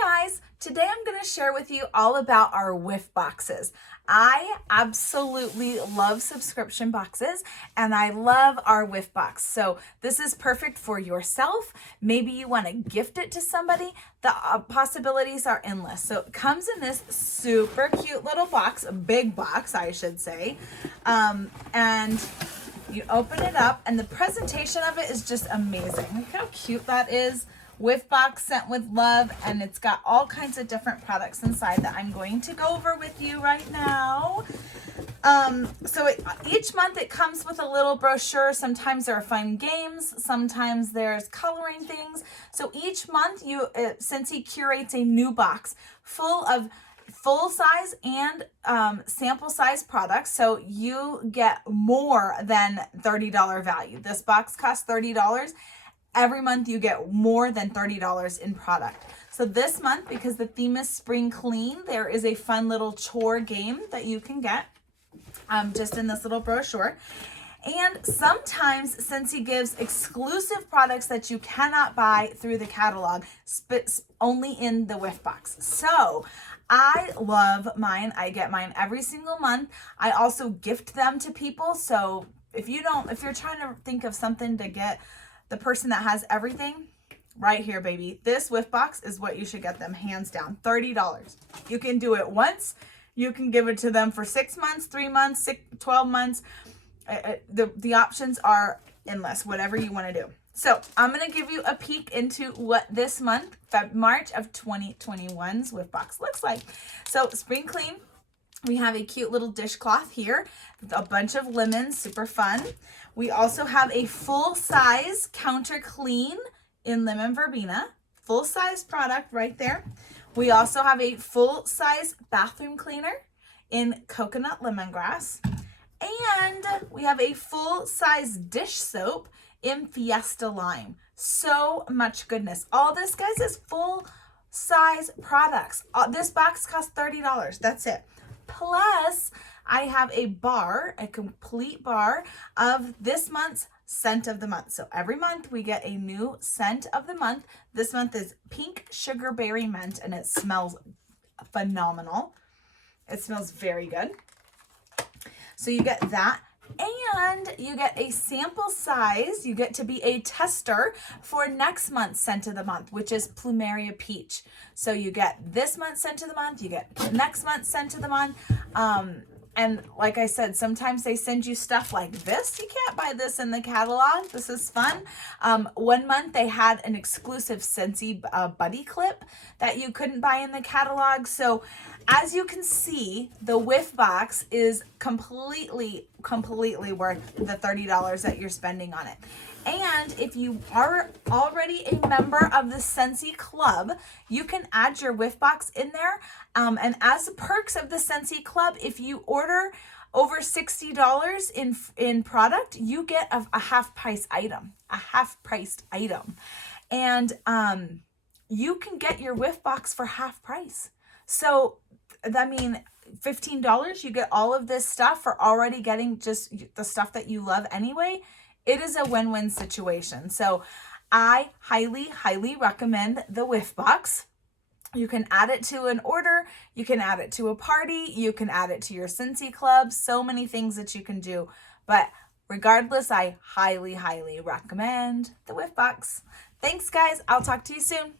guys, today I'm going to share with you all about our whiff boxes. I absolutely love subscription boxes and I love our whiff box. So this is perfect for yourself. Maybe you want to gift it to somebody. The possibilities are endless. So it comes in this super cute little box, a big box, I should say. And you open it up and the presentation of it is just amazing. Look how cute that is. Whiff box sent with love, and it's got all kinds of different products inside that I'm going to go over with you right now. Each month it comes with a little brochure. Sometimes there are fun games, sometimes there's coloring things. So each month Scentsy curates a new box full of full size and sample size products, so you get more than $30 value. This box costs $30. Every month you get more than $30 in product. So this month, because the theme is spring clean, there is a fun little chore game that you can get just in this little brochure. And sometimes Scentsy gives exclusive products that you cannot buy through the catalog, only in the whiff box. So I love mine. I get mine every single month. I also gift them to people. So if you're trying to think of something to get the person that has everything, right here, baby. This whiff box is what you should get them, hands down. $30. You can do it once. You can give it to them for 6 months, 3 months, 12 months. The options are endless, whatever you want to do. So I'm going to give you a peek into what this month, March of 2021's whiff box looks like. So spring clean. We have a cute little dishcloth here, a bunch of lemons, super fun. We also have a full-size counter clean in lemon verbena, full-size product right there. We also have a full-size bathroom cleaner in coconut lemongrass. And we have a full-size dish soap in Fiesta Lime. So much goodness. All this, guys, is full-size products. This box costs $30. That's it. Plus, I have a complete bar of this month's scent of the month. So every month we get a new scent of the month. This month is pink sugar berry mint, and it smells phenomenal. It smells very good. So you get that. And you get a sample size. You get to be a tester for next month's scent of the month, which is Plumeria Peach. So you get this month's scent of the month, you get next month's scent of the month. And like I said, sometimes they send you stuff like this. You can't buy this in the catalog. This is fun. 1 month they had an exclusive Scentsy buddy clip that you couldn't buy in the catalog. So as you can see, the whiff box is completely worth the $30 that you're spending on it. And if you are already a member of the Scentsy Club, you can add your whiff box in there. And as perks of the Scentsy Club, if you order over $60 in product, you get a half-priced item, And you can get your whiff box for half price. So, I mean, $15, you get all of this stuff for already getting just the stuff that you love anyway. It is a win-win situation. So I highly recommend the whiff box. You can add it to an order. You can add it to a party. You can add it to your Scentsy Club. So many things that you can do. But regardless, I highly recommend the whiff box. Thanks, guys. I'll talk to you soon.